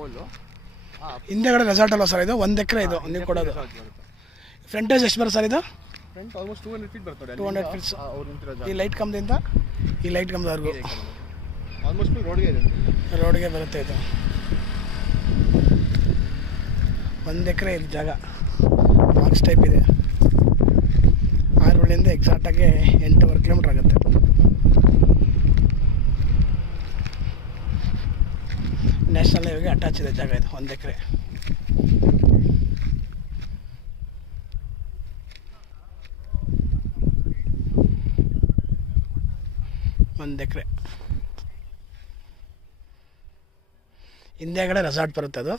ಹೋಲು. ಹಿಂದೆಗಡೆ ರೆಸಾರ್ಟ್ ಅಲ್ವಾ ಸರ್ ಇದು? 1 ಎಕರೆ ಇದು ನೀವು ಕೊಡೋದು. ಫ್ರಂಟೇಜ್ ಎಷ್ಟು ಬರುತ್ತೆ ಸರ್ ಇದು? ಫ್ರಂಟ್ ಆಲ್ಮೋಸ್ಟ್ 200 ಫೀಟ್ ಬರ್ತದೆ. 200 ಫೀಟ್ಸ್. ಅವ್ರು ನಿಂತಿರೋ ಈ ಲೈಟ್ ಕಂಬದಿಂದ ಈ ಲೈಟ್ ಕಂಬದವರೆಗೂ ಆಲ್ಮೋಸ್ಟ್ ರೋಡ್ಗೆ ಇದೆ. ರೋಡ್ಗೆ ಬರುತ್ತೆ ಇದು. 1 ಎಕರೆ ಇದು ಜಾಗ ಬಾಕ್ಸ್ ಟೈಪ್ ಇದೆ. ಆರುಳಿಂದ ಎಕ್ಸಾಕ್ಟಾಗಿ 8.5 ಕಿಲೋಮೀಟ್ರ್ ಆಗುತ್ತೆ. ನ್ಯಾಷನಲ್ ಹೈವೇಗೆ ಅಟ್ಯಾಚ್ ಇದೆ ಜಾಗ ಇದು. 1 ಎಕರೆ. ಹಿಂದೆಗಡೆ ರೆಸಾರ್ಟ್ ಬರುತ್ತೆ ಅದು.